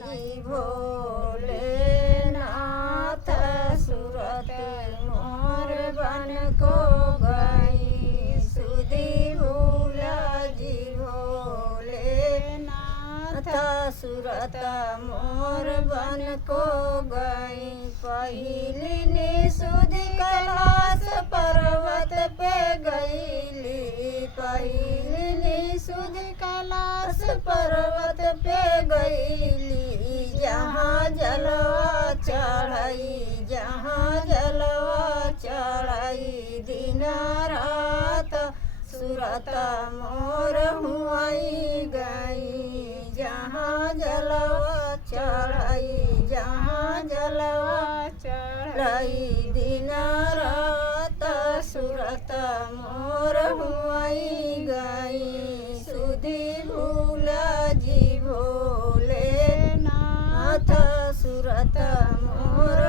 जी भोले नाथ सूरत मोर बन को गई सुधी भूला जी भोले नाथ सूरत मोर बन को गई पहली निसुधि कैलाश पर्वत पे गईली पहली निसुधि कैलाश पर्वत पे गईली जहाँ जलवा चढ़ाई जहाँ जलवा चढ़ाई दिन रात सूरत मोर हुआई गई जहाँ जलवा चढ़ाई जहाँ जलवा चढ़ाई दिन रात सूरत मोर हुआई गई सुधी भूला जी भोले नाथ सूरत मोर